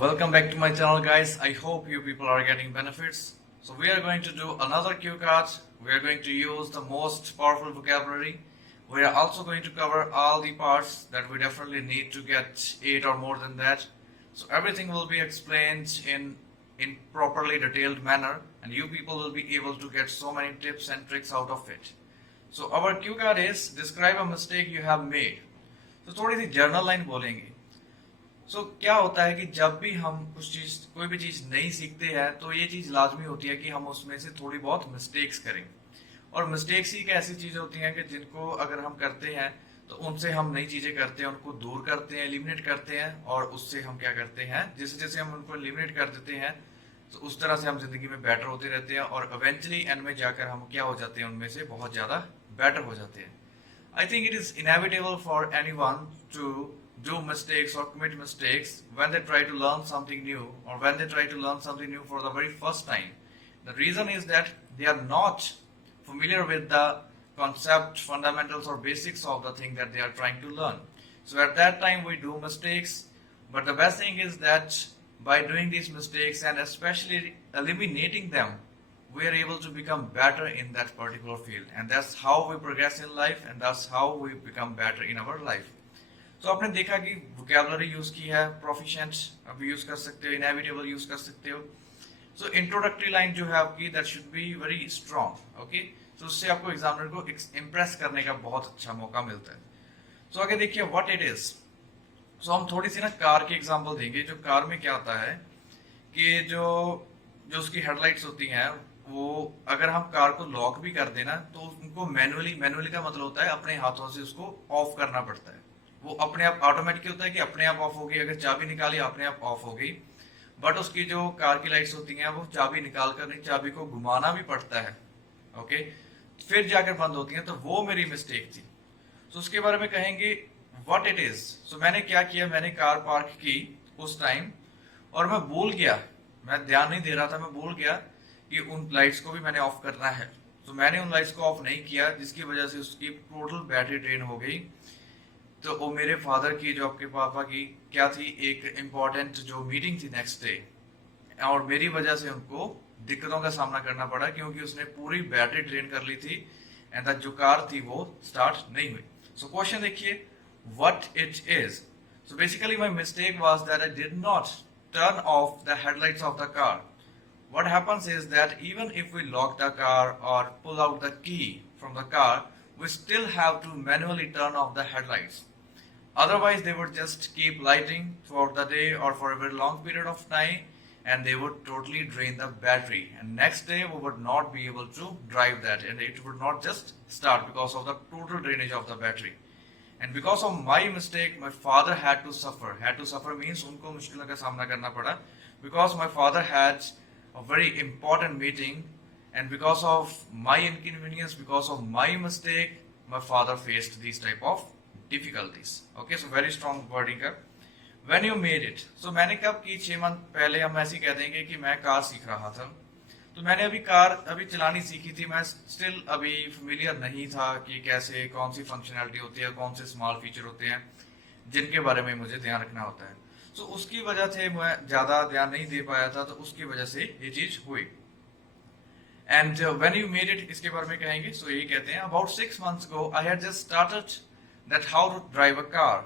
Welcome back to my channel, guys. I hope you people are getting benefits. So we are going to do another cue card. We are going to use the most powerful vocabulary. We are also going to cover all the parts that we definitely need to get 8 or more than that. So everything will be explained in properly detailed manner, and you people will be able to get so many tips and tricks out of it. So our cue card is describe a mistake you have made. तो थोड़ी सी journal line बोलेंगे. क्या होता है कि जब भी हम कोई भी चीज नहीं सीखते हैं तो ये चीज लाजमी होती है कि हम उसमें से थोड़ी बहुत मिस्टेक्स करें. और मिस्टेक्स ही एक ऐसी चीज होती हैं कि जिनको अगर हम करते हैं तो उनसे हम नई चीजें करते हैं, उनको दूर करते हैं, एलिमिनेट करते हैं, और उससे हम क्या करते हैं, जैसे जैसे हम उनको एलिमिनेट कर देते हैं तो उस तरह से हम जिंदगी में बेटर होते रहते हैं और इवेंचुअली एंड में जाकर हम क्या हो जाते हैं, उनमें से बहुत ज्यादा बेटर हो जाते हैं. I think it is inevitable for anyone to do mistakes or commit mistakes when they try to learn something new or when they try to learn something new for the very first time. The reason is that they are not familiar with the concept, fundamentals or basics of the thing that they are trying to learn. So at that time we do mistakes, but the best thing is that by doing these mistakes and especially eliminating them, we are able to become better in that particular field, and that's how we progress in life and that's how we become better in our life. तो आपने देखा कि vocabulary use की है, proficient अब use कर सकते हो, inevitable यूज कर सकते हो. So introductory line जो है आपकी that should be very strong, okay? तो उससे आपको एग्जामिनर को impress करने का बहुत अच्छा मौका मिलता है. So आगे देखिए what it is. So हम थोड़ी सी ना कार की एग्जांपल देंगे. जो कार में क्या होता है कि जो उसकी हेडलाइट्स होती हैं वो अगर हम कार को लॉक भी कर देना तो उनको मैनुअली का मतलब होता है अपने हाथों से उसको ऑफ करना पड़ता है. वो अपने आप ऑटोमेटिक होता है कि अपने आप ऑफ हो गई, अगर चाबी निकाली अपने आप ऑफ हो गई. बट उसकी जो कार की लाइट्स होती हैं वो चाबी निकाल कर नहीं, चाबी को घुमाना भी पड़ता है, ओके, फिर जाकर बंद होती हैं. तो वो मेरी मिस्टेक थी. तो उसके बारे में कहेंगे व्हाट इट इज. सो मैंने क्या किया, मैंने कार पार्क की उस टाइम और मैं भूल गया, मैं ध्यान नहीं दे रहा था, मैं भूल गया कि उन लाइट्स को भी मैंने ऑफ करना है. तो मैंने उन लाइट्स को ऑफ नहीं किया जिसकी वजह से उसकी टोटल बैटरी ड्रेन हो गई. तो वो मेरे फादर की, जो आपके पापा की क्या थी, एक इम्पोर्टेंट जो मीटिंग थी नेक्स्ट डे, और मेरी वजह से उनको दिक्कतों का सामना करना पड़ा क्योंकि उसने पूरी बैटरी ड्रेन कर ली थी एंड जो कार थी वो स्टार्ट नहीं हुई. सो क्वेश्चन देखिए what it is. So basically my mistake was that I did not turn off the headlights of the car. What happens is that even if we lock the car or pull out the key from the car, we still have to manually turn off the headlights. Otherwise, they would just keep lighting throughout the day or for a very long period of time, and they would totally drain the battery. And next day, we would not be able to drive that, and it would not just start because of the total drainage of the battery. And because of my mistake, my father had to suffer. Had to suffer means उनको मुश्किलों का सामना करना पड़ा. Because my father had a very important meeting, and because of my inconvenience, because of my mistake, my father faced these type of difficulties. Okay, so very strong wording का. When you made it. So मैंने कब की, 6 month पहले हम ऐसे कह देंगे कि मैं कार सीख रहा था. तो मैंने अभी चलानी सीखी थी. मैं स्टिल अभी फेमिलियर नहीं था कि कैसे, कौन सी फंक्शनैलिटी होती है, कौन से स्मॉल फीचर होते हैं जिनके बारे में मुझे ध्यान रखना होता है. तो उसकी वजह से मैं ज्यादा ध्यान नहीं दे पाया था, तो उसकी वजह से ये चीज हुई. And when you made it, इसके बारे में कहेंगे. सो यही कहते हैं about 6 months ago I had just started that how to drive a car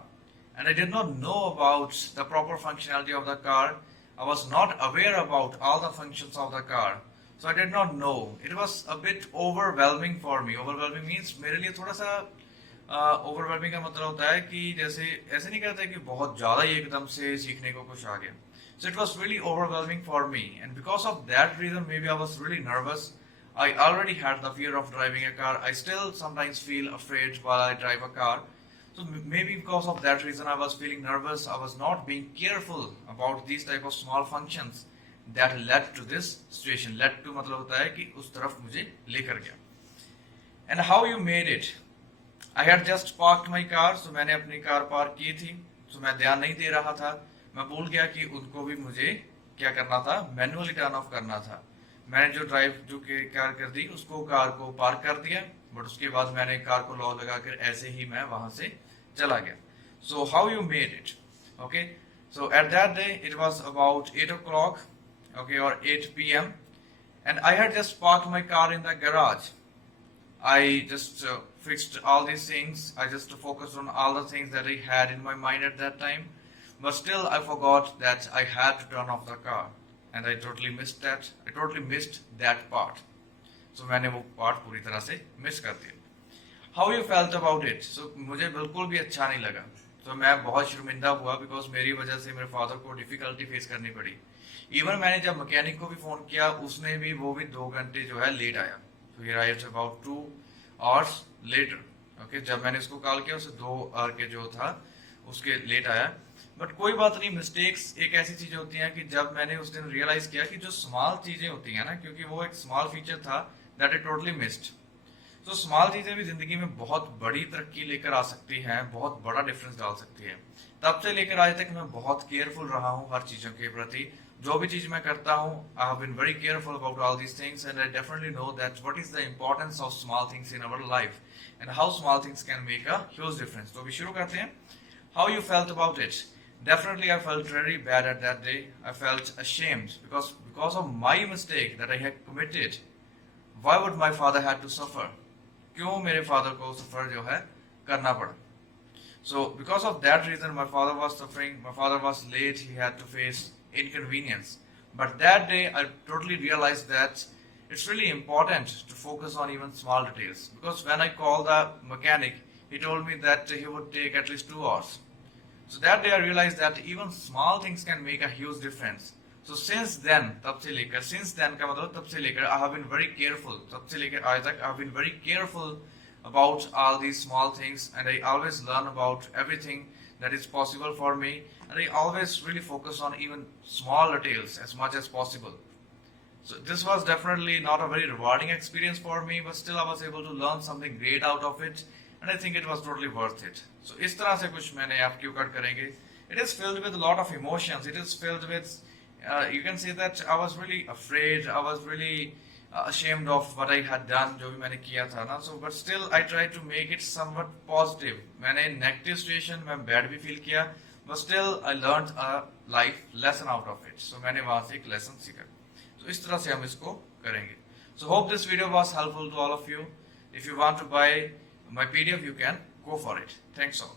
and I did not know about the proper functionality of the car. I was not aware about all the functions of the car. So I did not know. It was a bit overwhelming for me. Overwhelming means मेरे लिए थोड़ा सा overwhelming का मतलब होता है कि जैसे ऐसे नहीं कहते कि बहुत ज्यादा ही एकदम से सीखने को कुछ आ गया. So it was really overwhelming for me, and because of that reason, maybe I was really nervous. I already had the fear of driving a car. I still sometimes feel afraid while I drive a car. So maybe because of that reason, I was feeling nervous. I was not being careful about these type of small functions. That led to this situation. Led to मतलब होता है कि उस तरफ मुझे लेकर गया. And how you made it? I had just parked my car. So मैंने अपनी कार पार्क की थी. So मैं ध्यान नहीं दे रहा था. मैं भूल गया कि उनको भी मुझे क्या करना था, मैनुअली टर्न ऑफ करना था. मैंने जो कार कर दी, उसको कार को पार्क कर दिया, बट उसके बाद मैंने कार को लॉक लगाकर ऐसे ही मैं वहां से चला गया. So how you made it? Okay. So at that day it was about 8 o'clock, okay, or 8 p.m. and I had just parked my car in the garage. I just fixed all these things. I just focused on all the things that I had in my mind at that time. But still I forgot that I had to turn off the car. And I totally missed that. I totally missed that part. So मैंने वो part पूरी तरह से miss कर दिया. How you felt about it? So मुझे बिल्कुल भी अच्छा नहीं लगा. तो मैं बहुत शर्मिंदा हुआ because मेरी वजह से मेरे फादर को डिफिकल्टी फेस करनी पड़ी. इवन मैंने जब मैकेनिक को भी फोन किया उसने भी वो भी 2 घंटे जो है लेट आया. So he arrived about 2 hours later. Okay, जब मैंने इसको कॉल किया उसे 2 आवर के जो था उसके लेट आया. बट कोई बात नहीं, मिस्टेक्स एक ऐसी चीज होती हैं कि जब मैंने उस दिन रियलाइज किया कि जो स्मॉल चीजें होती हैं ना, क्योंकि वो एक स्मॉल फीचर था दैट आई टोटली मिस्ड. तो स्मॉल चीजें भी जिंदगी में बहुत बड़ी तरक्की लेकर आ सकती हैं, बहुत बड़ा डिफरेंस डाल सकती है. तब से लेकर आज तक मैं बहुत केयरफुल रहा हूँ हर चीजों के प्रति. जो भी चीज मैं करता हूँ I have been very careful about all these things and I definitely know that what is the importance of small things in our life and how small things can make a huge difference. तो अभी शुरू करते हैं. How you felt about it? Definitely I felt very bad at that day. I felt ashamed because of my mistake that I had committed. Why would my father had to suffer? क्यों मेरे father को suffer जो है करना पड़ा? So because of that reason my father was suffering, my father was late, he had to face inconvenience. But that day I totally realized that it's really important to focus on even small details. Because when I called the mechanic, he told me that he would take at least 2 hours. So that day I realized that even small things can make a huge difference. So since then, तब से लेकर, since then का मतलब तब से लेकर I have been very careful. तब से लेकर आज तक I have been very careful about all these small things, and I always learn about everything that is possible for me, and I always really focus on even small details as much as possible. So this was definitely not a very rewarding experience for me, but still I was able to learn something great out of it. And I think it was totally worth it. So इस तरह से कुछ मैंने आप क्यों cut करेंगे. It is filled with a lot of emotions. It is filled with, you can say that I was really afraid. I was really ashamed of what I had done, जो भी मैंने किया था ना. So but still I tried to make it somewhat positive. मैंने negative situation में bad भी feel किया, but still I learned a life lesson out of it. So मैंने वहाँ से एक lesson सीखा. तो इस तरह से हम इसको करेंगे. So hope this video was helpful to all of you. If you want to buy my PDF, you can go for it. Thanks all.